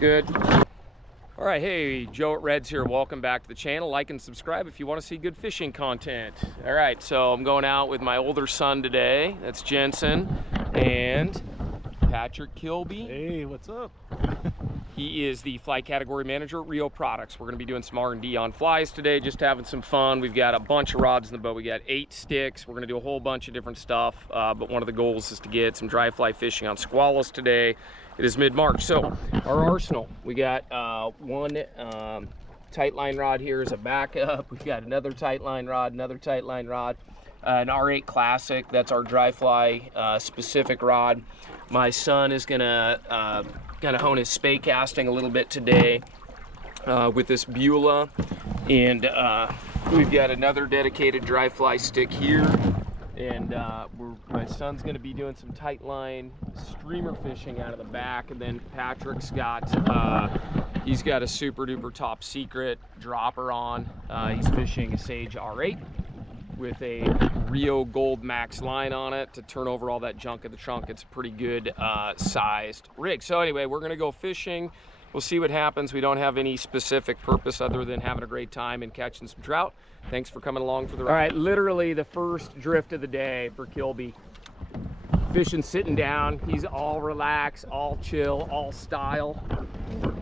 Good. All right, hey, Joe at Reds here. Welcome back to the channel. Like and subscribe if you want to see good fishing content. All right, so I'm going out with my older son today. That's Jensen and Patrick Kilby. Hey, what's up? He is the fly category manager at RIO Products. We're going to be doing some R&D on flies today, just having some fun. We've got a bunch of rods in the boat. We got 8 sticks. We're going to do a whole bunch of different stuff, but one of the goals is to get some dry fly fishing on Skwalas today. It is mid-March, so our arsenal, we got one tight line rod here as a backup. We've got another tight line rod, another tight line rod, an R8 Classic. That's our dry fly specific rod. My son is gonna kind of hone his spay casting a little bit today with this Beulah, and we've got another dedicated dry fly stick here, and my son's going to be doing some tight line streamer fishing out of the back, and then Patrick's got he's got a super duper top secret dropper on. He's fishing a Sage R8 with a RIO Gold Max line on it to turn over all that junk in the trunk. It's a pretty good sized rig. So anyway, we're gonna go fishing. We'll see what happens. We don't have any specific purpose other than having a great time and catching some trout. Thanks for coming along for the ride. All right, literally the first drift of the day for Kilby. Fishing sitting down. He's all relaxed, all chill, all style.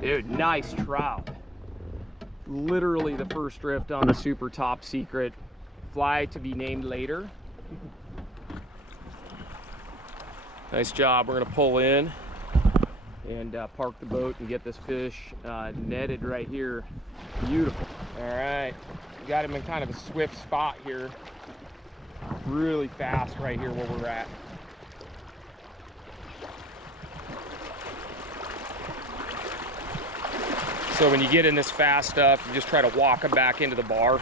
Dude, nice trout. Literally the first drift on the super top secret. Fly to be named later. Nice job. We're gonna pull in and park the boat and get this fish netted right here. Beautiful. All right, we got him in kind of a swift spot here. Really fast right here where we're at. So when you get in this fast stuff, you just try to walk him back into the bar.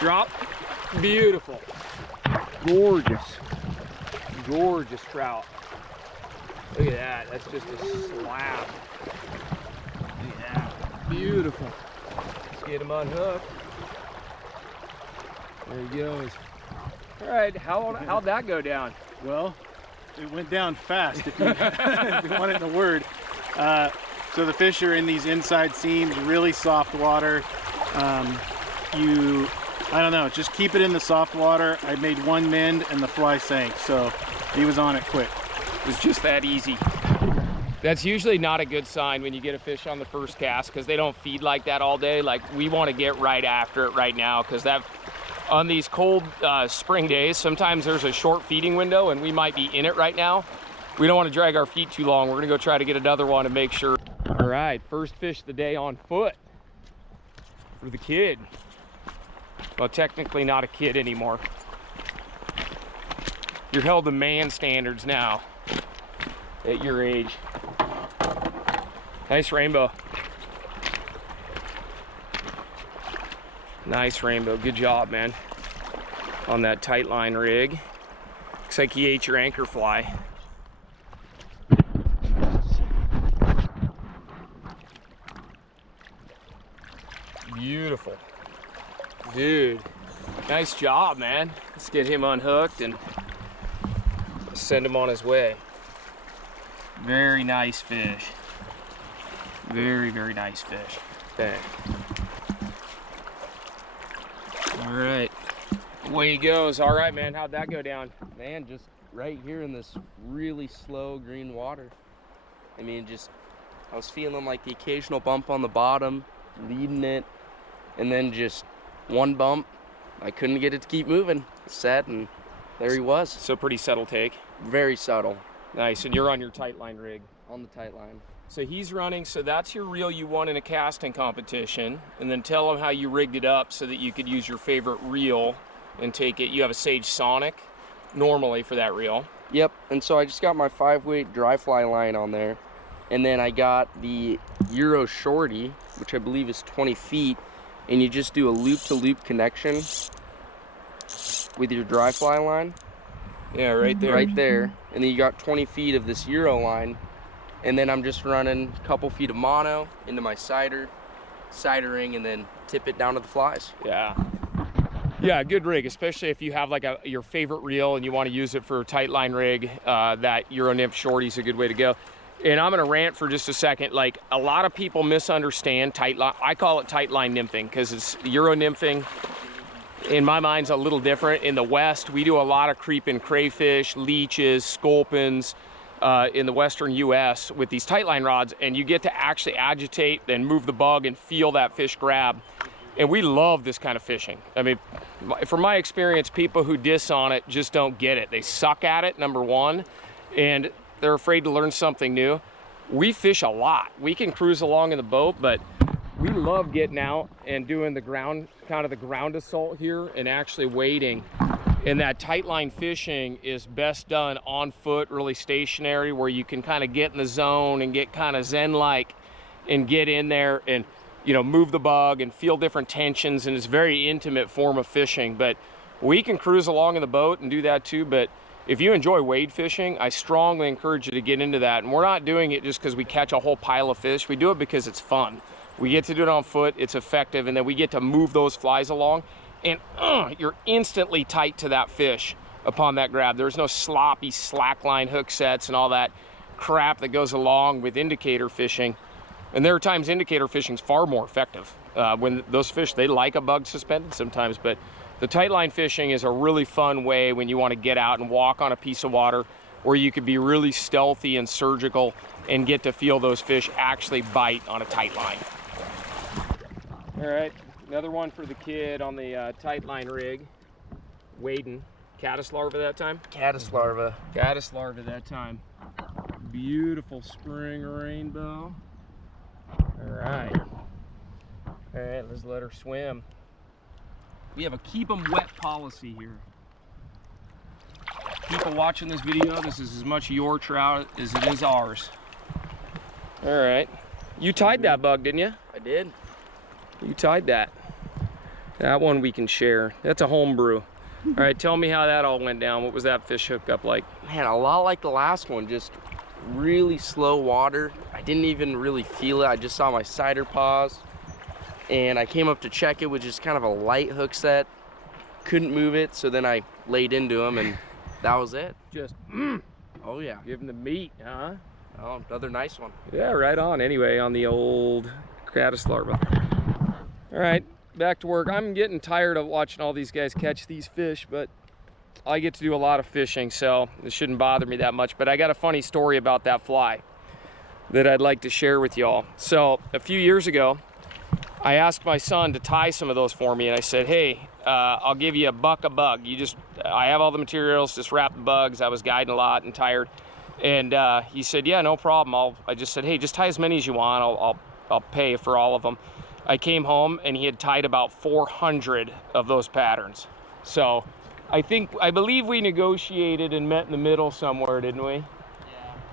Drop. Beautiful. Gorgeous. Gorgeous trout. Look at that. That's just a slab. Look at that. Beautiful. Let's get him unhooked. There he goes. All right. How'd that go down? Well, it went down fast, if you, if you want it in a word. So the fish are in these inside seams, really soft water. I don't know, just keep it in the soft water. I made one mend and the fly sank, so he was on it quick. It was just that easy. That's usually not a good sign when you get a fish on the first cast, because they don't feed like that all day. Like, we want to get right after it right now, because that on these cold spring days, sometimes there's a short feeding window and we might be in it right now. We don't want to drag our feet too long. We're gonna go try to get another one and make sure. All right, first fish of the day on foot for the kid. Well, technically not a kid anymore. You're held to man standards now at your age. Nice rainbow. Nice rainbow. Good job, man. On that tight line rig. Looks like he ate your anchor fly. Beautiful. Dude, nice job, man. Let's get him unhooked and send him on his way. Very nice fish. Very, very nice fish. Okay. All right, away he goes. All right, man, how'd that go down? Man, just right here in this really slow green water. I mean, I was feeling like the occasional bump on the bottom, leading it, and then just one bump. I couldn't get it to keep moving. Set, and there he was. So pretty subtle take. Very subtle. Nice, and you're on your tight line rig. On the tight line. So he's running, so that's your reel you won in a casting competition, and then tell him how you rigged it up so that you could use your favorite reel and take it. You have a Sage Sonic normally for that reel. Yep, and so I just got my 5-weight dry fly line on there, and then I got the Euro Shorty, which I believe is 20 feet, and you just do a loop-to-loop connection with your dry fly line. Yeah, right there. Right there, and then you got 20 feet of this Euro line, and then I'm just running a couple feet of mono into my cider ring, and then tip it down to the flies. Yeah. Yeah, good rig, especially if you have like your favorite reel and you want to use it for a tight line rig. That Euro nymph shorty is a good way to go. And I'm gonna rant for just a second. Like, a lot of people misunderstand tight line. I call it tight line nymphing because it's Euro nymphing. In my mind's a little different. In the West, we do a lot of creeping crayfish, leeches, sculpins in the Western US with these tight line rods, and you get to actually agitate and move the bug and feel that fish grab. And we love this kind of fishing. I mean, from my experience, people who diss on it just don't get it. They suck at it, number one, and they're afraid to learn something new. We fish a lot. We can cruise along in the boat, but we love getting out and doing the ground, kind of the ground assault here and actually wading. And that tight line fishing is best done on foot, really stationary, where you can kind of get in the zone and get kind of zen-like and get in there and, you know, move the bug and feel different tensions, and it's a very intimate form of fishing. But we can cruise along in the boat and do that too. But if you enjoy wade fishing, I strongly encourage you to get into that. And we're not doing it just because we catch a whole pile of fish. We do it because it's fun. We get to do it on foot, it's effective, and then we get to move those flies along, and you're instantly tight to that fish upon that grab. There's no sloppy slackline hook sets and all that crap that goes along with indicator fishing. And there are times indicator fishing is far more effective. When those fish, they like a bug suspended sometimes, but the tight line fishing is a really fun way when you want to get out and walk on a piece of water where you could be really stealthy and surgical and get to feel those fish actually bite on a tight line. All right, another one for the kid on the tight line rig, wading. Caddis larva that time? Caddis larva. Caddis larva that time. Beautiful spring rainbow. All right, let's let her swim. We have a keep them wet policy here. People watching this video, this is as much your trout as it is ours. All right, you tied that bug, didn't you? I did. You tied that. That one we can share. That's a home brew. All right, tell me how that all went down. What was that fish hookup like? Man, a lot like the last one, just really slow water. I didn't even really feel it. I just saw my cider paws, and I came up to check it with just kind of a light hook set. Couldn't move it, so then I laid into him, and that was it. Just, oh yeah. give him the meat, huh? Oh, another nice one. Yeah, right on. Anyway, on the old caddis larva. All right, back to work. I'm getting tired of watching all these guys catch these fish, but I get to do a lot of fishing, so it shouldn't bother me that much. But I got a funny story about that fly that I'd like to share with y'all. So a few years ago, I asked my son to tie some of those for me, and I said, hey, I'll give you $1 a bug. I have all the materials, just wrap the bugs. I was guiding a lot and tired. And he said, yeah, no problem. I just said, hey, just tie as many as you want. I'll pay for all of them. I came home and he had tied about 400 of those patterns. So I believe we negotiated and met in the middle somewhere, didn't we? Yeah.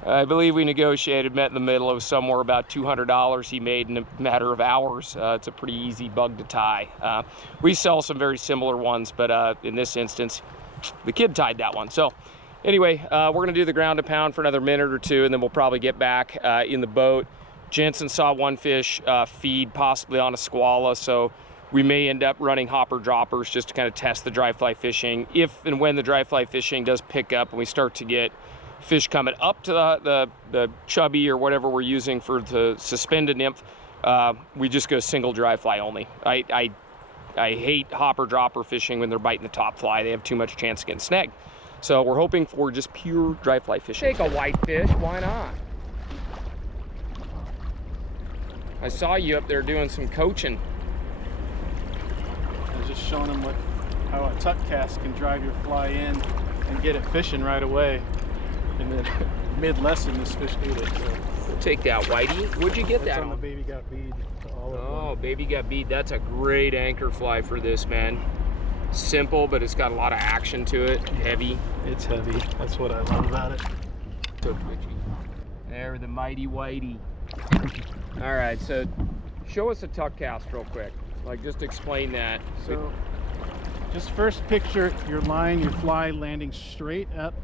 I believe we negotiated, met in the middle. It was somewhere about $200 he made in a matter of hours. It's a pretty easy bug to tie. We sell some very similar ones, but in this instance, the kid tied that one. So anyway, we're gonna do the ground and pound for another minute or two, and then we'll probably get back in the boat. Jensen saw one fish feed possibly on a Skwala, so we may end up running hopper droppers just to kind of test the dry fly fishing. If and when the dry fly fishing does pick up and we start to get fish coming up to the chubby or whatever we're using for the suspended nymph, we just go single dry fly only. I hate hopper dropper fishing when they're biting the top fly. They have too much chance of getting snagged. So we're hoping for just pure dry fly fishing. Take a white fish, why not? I saw you up there doing some coaching. I was just showing them how a tuck cast can drive your fly in and get it fishing right away. And then mid-lesson, this fish ate it. So. We'll take that, Whitey. Where'd you get that on? on? The baby got bead. Oh, baby got bead. That's a great anchor fly for this, man. Simple, but it's got a lot of action to it. Heavy. It's heavy. That's what I love about it. So twitchy. There, the mighty Whitey. All right, so show us a tuck cast real quick. Like, just explain that. So, just first picture your line, your fly landing straight up,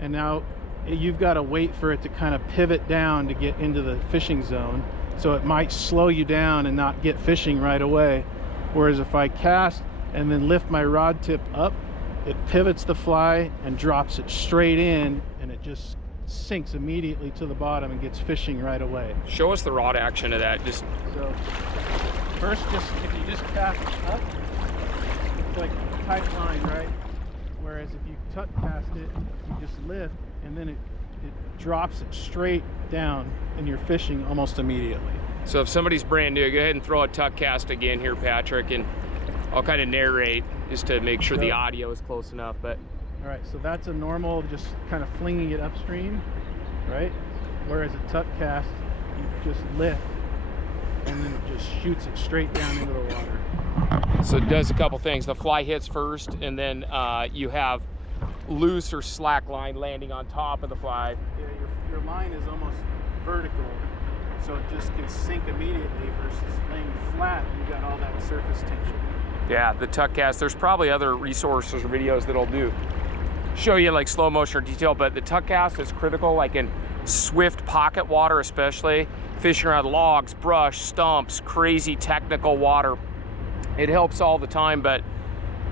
and now you've got to wait for it to kind of pivot down to get into the fishing zone. So it might slow you down and not get fishing right away. Whereas if I cast and then lift my rod tip up, it pivots the fly and drops it straight in, and it just sinks immediately to the bottom and gets fishing right away. Show us the rod action of that. Just So first, if you just cast up, it's like a tight line, right? Whereas if you tuck cast it, you just lift, and then it drops it straight down, and you're fishing almost immediately. so if somebody's brand new, go ahead and throw a tuck cast again here, Patrick, and I'll kind of narrate just to make sure the audio is close enough. But all right, so that's a normal, just kind of flinging it upstream, right? Whereas a tuck cast, you just lift, and then it just shoots it straight down into the water. so it does a couple things. The fly hits first, and then you have loose or slack line landing on top of the fly. Yeah, your line is almost vertical, so it just can sink immediately versus laying flat, you got all that surface tension. Yeah, the tuck cast, there's probably other resources or videos that'll show you like slow motion or detail, but the tuck cast is critical, like in swift pocket water, especially fishing around logs, brush, stumps, crazy technical water. It helps all the time, but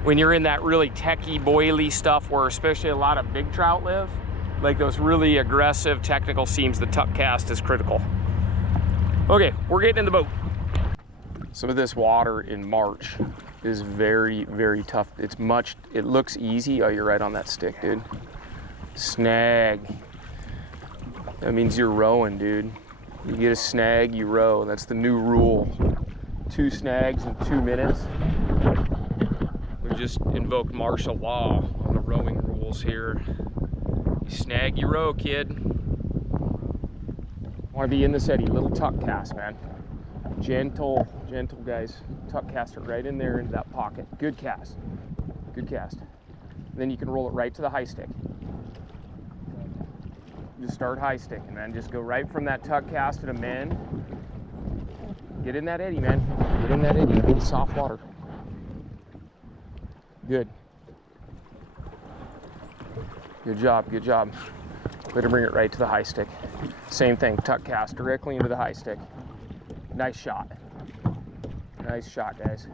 when you're in that really techie, boily stuff where especially a lot of big trout live, like those really aggressive technical seams, the tuck cast is critical. Okay, we're getting in the boat. Some of this water in March is very, very tough. It looks easy. Oh, you're right on that stick, dude. Snag. That means you're rowing, dude. You get a snag, you row. That's the new rule. 2 snags in 2 minutes. We just invoked martial law on the rowing rules here. You snag, you row, kid. Want to be in the eddy. Little tuck cast, man. Gentle guys. Tuck cast it right in there into that pocket. Good cast. Good cast. Then you can roll it right to the high stick. Just start high sticking, man. Just go right from that tuck cast to the men. Get in that eddy, man. Get in that eddy. Good soft water. Good. Good job, good job. Way to bring it right to the high stick. Same thing, tuck cast directly into the high stick. Nice shot. Nice shot, guys.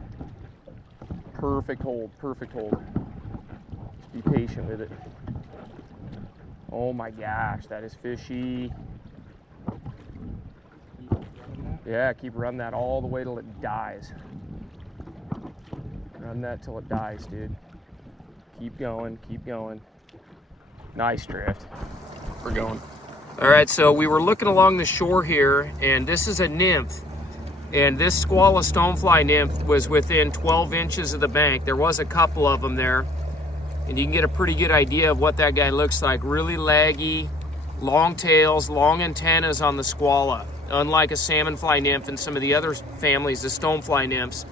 Perfect hold, perfect hold. Just be patient with it. Oh my gosh, that is fishy. Yeah, keep running that all the way till it dies. Run that till it dies, dude. Keep going, keep going. Nice drift. We're going. All right, so we were looking along the shore here, and this is a nymph. And this Skwala stonefly nymph was within 12 inches of the bank. There was a couple of them there. And you can get a pretty good idea of what that guy looks like. Really laggy, long tails, long antennas on the Skwala. Unlike a salmonfly nymph and some of the other families, the stonefly nymphs,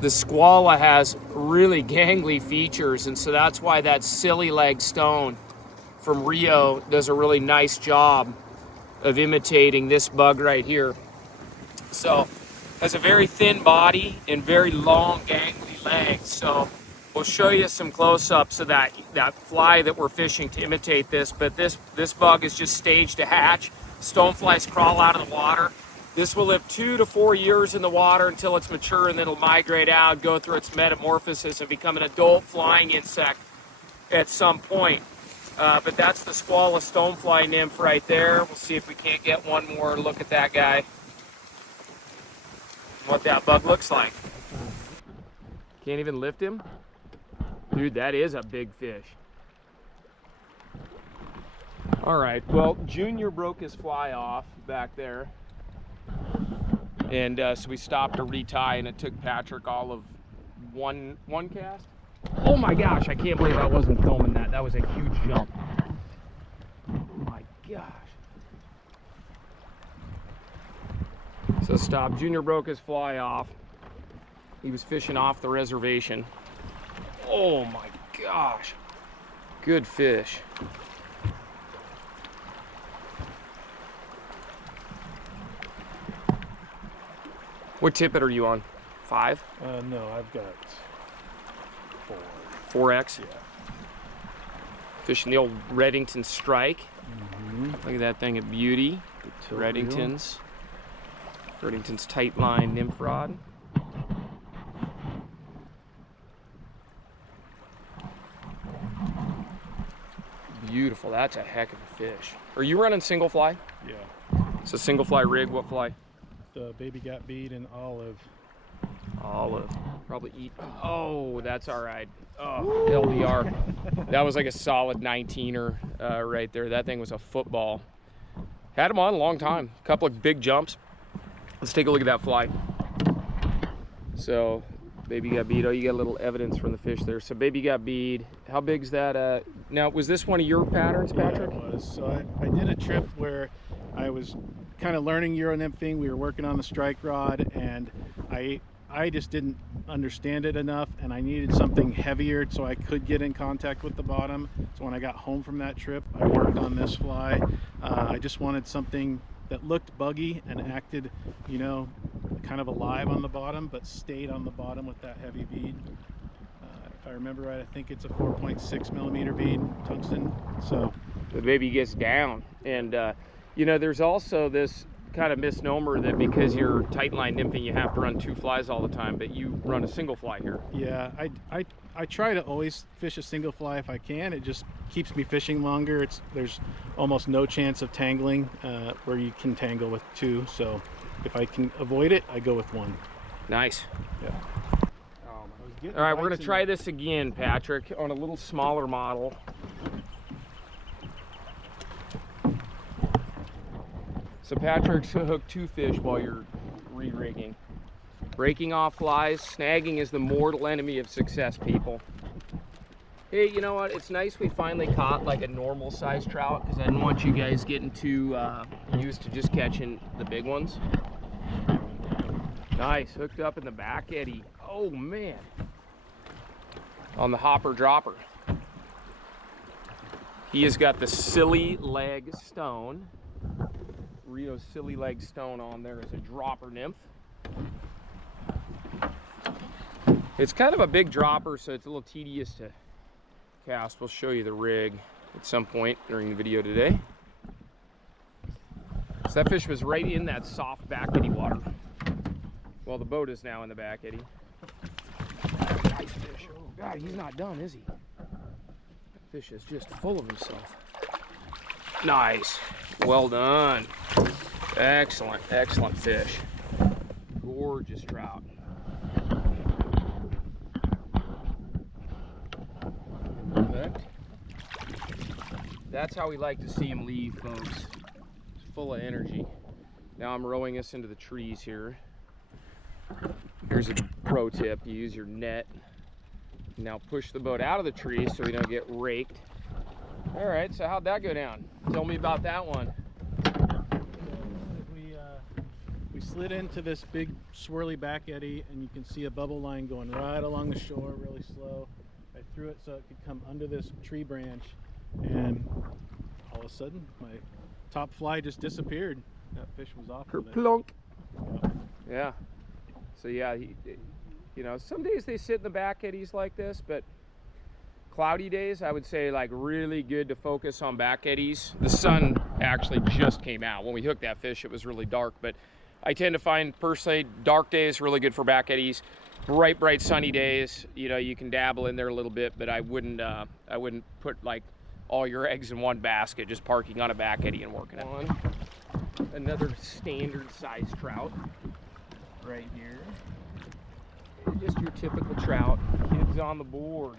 the Skwala has really gangly features, and so that's why that silly leg stone from Rio does a really nice job of imitating this bug right here. So has a very thin body and very long gangly legs. So we'll show you some close-ups of that fly that we're fishing to imitate this, but this bug is just staged to hatch. Stoneflies crawl out of the water. This will live 2 to 4 years in the water until it's mature, and then it'll migrate out, go through its metamorphosis, and become an adult flying insect at some point. But that's the Skwala stonefly nymph right there. We'll see if we can't get one more look at that guy. What that bug looks like. Can't even lift him? Dude, that is a big fish. All right, well, Junior broke his fly off back there. And so we stopped to retie, and it took Patrick all of one cast. Oh my gosh, I can't believe I wasn't filming that. That was a huge jump. Oh my gosh. So stop. Junior broke his fly off. He was fishing off the reservation. Oh my gosh. Good fish. What tippet are you on? 5? No, I've got 4. 4X? Yeah. Fishing the old Reddington Strike. Look at that thing, a beauty. Reddington's tight line nymph rod. beautiful. That's a heck of a fish. Are you running single fly? Yeah. It's a single fly rig. What fly? The baby got bead and olive. Olive. Probably eat. Oh, that's all right. Oh, LDR. That was like a solid 19er right there. That thing was a football. Had him on a long time. A couple of big jumps. Let's take a look at that fly. So, baby got bead. Oh, you got a little evidence from the fish there. So, baby got bead. How big's that? Now, was this one of your patterns, Patrick? Yeah, it was. So I did a trip where I was kind of learning Euro nymphing. We were working on the strike rod, and I just didn't understand it enough, and I needed something heavier so I could get in contact with the bottom. So when I got home from that trip, I worked on this fly. I just wanted something that looked buggy and acted, you know, kind of alive on the bottom, but stayed on the bottom with that heavy bead. If I remember right, I think it's a 4.6 millimeter bead, tungsten. So the baby gets down. And you know, there's also this kind of misnomer that because you're tight line nymphing, you have to run 2 flies all the time, but you run a single fly here. Yeah, I try to always fish a single fly if I can. It just keeps me fishing longer. There's almost no chance of tangling where you can tangle with 2. So if I can avoid it, I go with 1. Nice. Yeah. All right, we're gonna try this again, Patrick, on a little smaller model. So Patrick's hooked 2 fish while you're re-rigging. Breaking off flies, snagging is the mortal enemy of success, people. Hey, you know what? It's nice we finally caught like a normal size trout, because I didn't want you guys getting too used to just catching the big ones. Nice, hooked up in the back eddy. Oh man. On the hopper dropper. He has got the silly leg stone. RIO silly leg stone on there as a dropper nymph. It's kind of a big dropper, so it's a little tedious to cast. We'll show you the rig at some point during the video today. So that fish was right in that soft back eddy water. Well, the boat is now in the back eddy. Nice fish. Oh God, he's not done, is he? That fish is just full of himself. Nice. Well done. Excellent, excellent fish. Gorgeous trout. Perfect. That's how we like to see him leave, folks. It's full of energy. Now I'm rowing us into the trees here. Here's a pro tip. You use your net. Now push the boat out of the tree so we don't get raked. All right, so how'd that go down? Tell me about that one. We slid into this big swirly back eddy, and you can see a bubble line going right along the shore really slow. I threw it so it could come under this tree branch, and all of a sudden my top fly just disappeared. That fish was off with it. Kerplunk. Yeah. So yeah, you know, some days they sit in the back eddies like this, but cloudy days, I would say like really good to focus on back eddies. The sun actually just came out. When we hooked that fish, it was really dark, but I tend to find personally dark days really good for back eddies. Bright sunny days, you know, you can dabble in there a little bit, but I wouldn't put like all your eggs in one basket, just parking on a back eddy and working it. Another standard size trout right here. Just your typical trout. Kids on the board.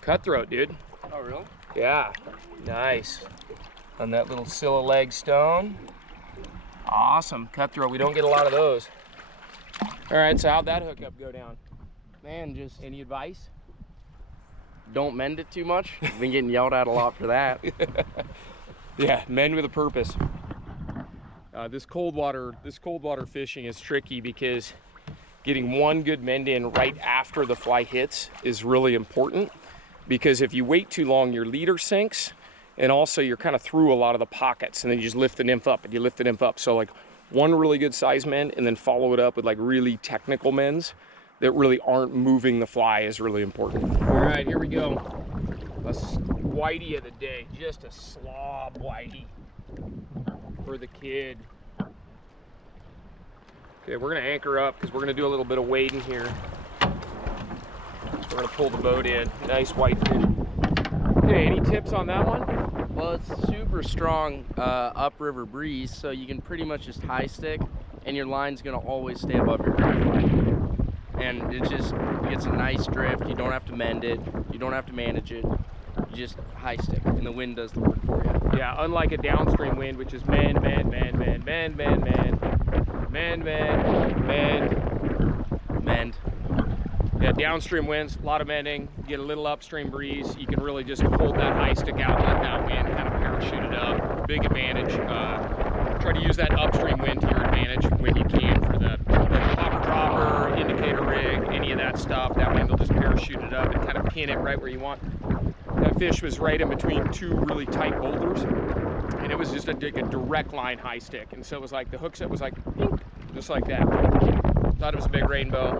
Cutthroat, dude. Oh, really? Yeah, nice. On that little Scylla leg stone. Awesome, cutthroat. We don't get a lot of those. All right, so how'd that hookup go down? Man, just Any advice? don't mend it too much. I've been getting yelled at a lot for that. Yeah, mend with a purpose. This cold water fishing is tricky because getting one good mend in right after the fly hits is really important, because if you wait too long, your leader sinks, and also you're kind of through a lot of the pockets, and then you just lift the nymph up and you lift the nymph up. So like one really good size mend and then follow it up with like really technical mends that really aren't moving the fly is really important. All right, here we go. A whitey of the day, just a slob whitey for the kid. Okay, we're gonna anchor up because we're gonna do a little bit of wading here. We're gonna pull the boat in. Nice white fish. Okay, any tips on that one? Well, it's super strong upriver breeze, so you can pretty much just high stick, and your line's gonna always stay above your dry fly. And it just gets a nice drift. You don't have to mend it. You don't have to manage it. You just high stick, and the wind does the work for you. Yeah, unlike a downstream wind, which is mend, mend, mend, mend, mend, mend, mend, mend, mend, mend, mend. Yeah, downstream winds, a lot of mending. You get a little upstream breeze. You can really just hold that high stick out, let that wind kind of parachute it up. Big advantage. Try to use that upstream wind to your advantage when you can for the popper dropper, indicator rig, any of that stuff. That wind will just parachute it up and kind of pin it right where you want. That fish was right in between two really tight boulders, and it was just a direct line high stick. And so it was like the hook set was like, just like that. Thought it was a big rainbow.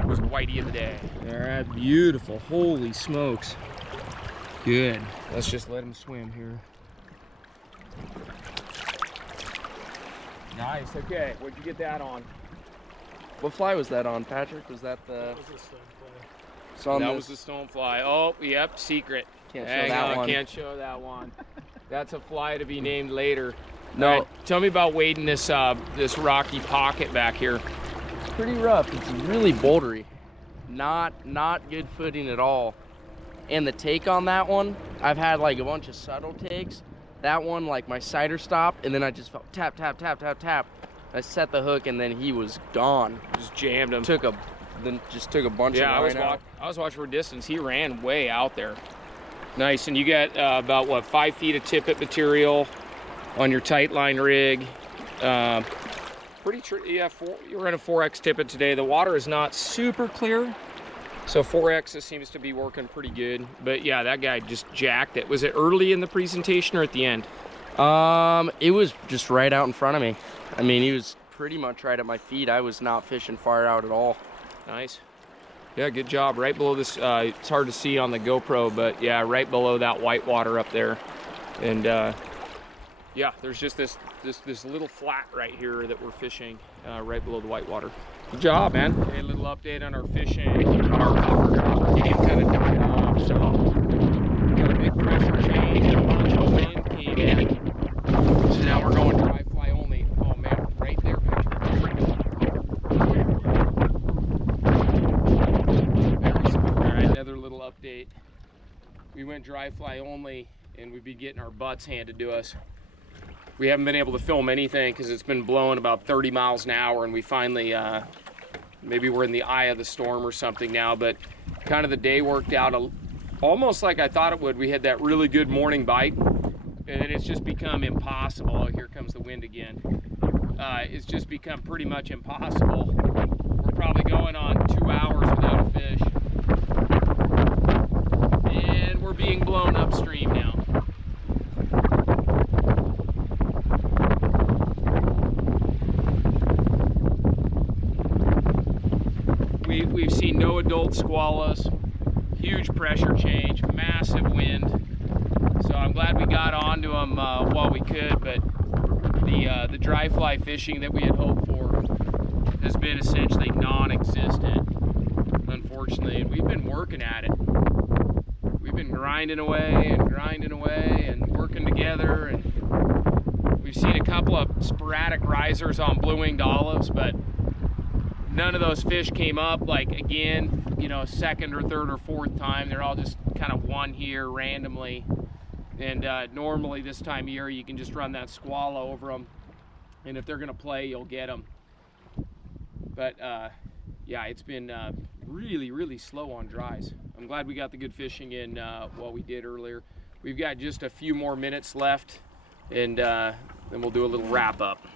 It was whitey of the day. All right, beautiful. Holy smokes. Good. Let's just let him swim here. Nice. Okay, what'd you get that on? What fly was that on, Patrick? Was that the? That was a Stonefly. So on That this, was the Stonefly. Oh, yep, secret. Can't Hang show that on, one. can't show that one. That's a fly to be named later. No. All right, tell me about wading this this rocky pocket back here. It's pretty rough. It's really bouldery. Not good footing at all. And the take on that one, I've had like a bunch of subtle takes. That one, like my sighter stopped, and then I just felt tap, tap, tap, tap, tap. I set the hook, and then he was gone. Just jammed him. Then just took a bunch Yeah, of I line out. was watching for distance. He ran way out there. Nice, and you got about what, 5 feet of tippet material on your tight line rig. Yeah, you're running 4X tippet today. The water is not super clear, so 4X seems to be working pretty good. But yeah, that guy just jacked it. Was it early in the presentation or at the end? It was just right out in front of me. I mean, he was pretty much right at my feet. I was not fishing far out at all. Nice. Yeah, good job. Right below this, it's hard to see on the GoPro, but yeah, right below that white water up there. And yeah, there's just this little flat right here that we're fishing right below the white water. Good job, man. Okay, a little update on our fishing. Our popper dropper game kind of died off, so got a big pressure change. A bunch of wind came in, so now we're going dry fly only. Oh man, right there, Patrick. All right, another little update. We went dry fly only, and we'd be getting our butts handed to us. We haven't been able to film anything because it's been blowing about 30 miles an hour, and we finally, maybe we're in the eye of the storm or something now, but kind of the day worked out almost like I thought it would. We had that really good morning bite, and then it's just become impossible. Oh, here comes the wind again. It's just become pretty much impossible. We're probably going on 2 hours without a fish, and we're being blown upstream now. We've seen no adult squallas, huge pressure change, massive wind. So I'm glad we got onto them while we could, but the dry fly fishing that we had hoped for has been essentially non-existent, unfortunately. And we've been working at it. We've been grinding away and working together. And we've seen a couple of sporadic risers on blue-winged olives, but none of those fish came up, like, again, you know, second or third or fourth time. They're all just kind of one here randomly. And normally this time of year, you can just run that Skwala over them. And if they're going to play, you'll get them. But, yeah, it's been really, really slow on dries. I'm glad we got the good fishing in while we did earlier. We've got just a few more minutes left, and then we'll do a little wrap up.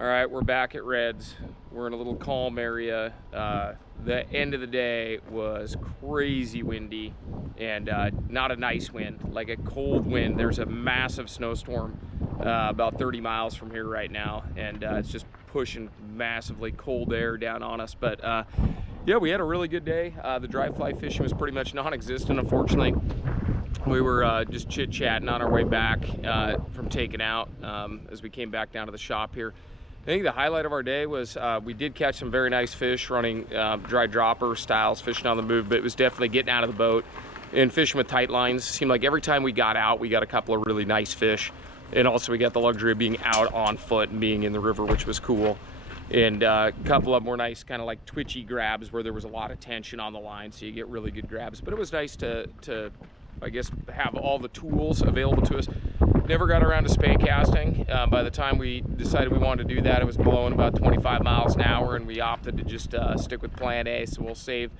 All right, we're back at Reds. We're in a little calm area. The end of the day was crazy windy and not a nice wind, like a cold wind. There's a massive snowstorm about 30 miles from here right now, and it's just pushing massively cold air down on us. But yeah, we had a really good day. The dry fly fishing was pretty much non-existent, unfortunately. We were just chit-chatting on our way back from taking out as we came back down to the shop here. I think the highlight of our day was we did catch some very nice fish running dry dropper styles, fishing on the move, but it was definitely getting out of the boat and fishing with tight lines. Seemed like every time we got out, we got a couple of really nice fish. And also we got the luxury of being out on foot and being in the river, which was cool. And a couple of more nice kind of like twitchy grabs where there was a lot of tension on the line, so you get really good grabs. But it was nice to I guess, have all the tools available to us. Never got around to spay casting. By the time we decided we wanted to do that, it was blowing about 25 miles an hour, and we opted to just stick with plan A. So we'll save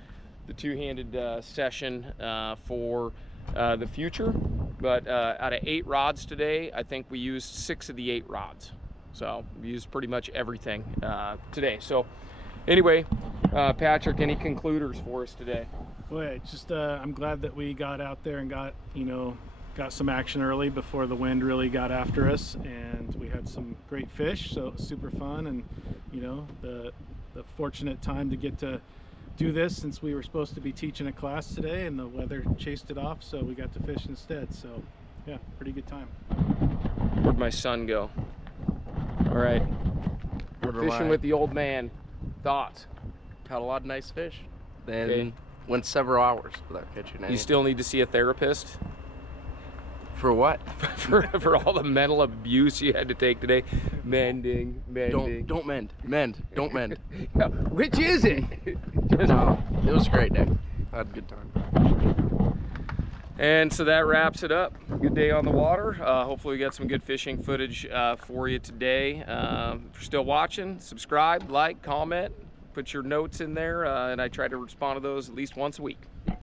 the two-handed session for the future. But out of 8 rods today, I think we used 6 of the 8 rods. So we used pretty much everything today. So anyway, Patrick, any concluders for us today? Well, it's just I'm glad that we got out there and got some action early before the wind really got after us, and we had some great fish, so it was super fun. And the fortunate time to get to do this, since we were supposed to be teaching a class today and the weather chased it off, so we got to fish instead. So yeah, pretty good time. Where'd my son go? All right, fishing with the old man. Thoughts? Caught a lot of nice fish. Then Okay. went several hours without catching any. You still need to see a therapist For what? for all the mental abuse you had to take today. Mending. Don't mend. Don't mend. Yeah, which is it? No, it was a great day. I had a good time. And so that wraps it up. Good day on the water. Hopefully we got some good fishing footage for you today. If you're still watching, subscribe, like, comment, put your notes in there, and I try to respond to those at least once a week.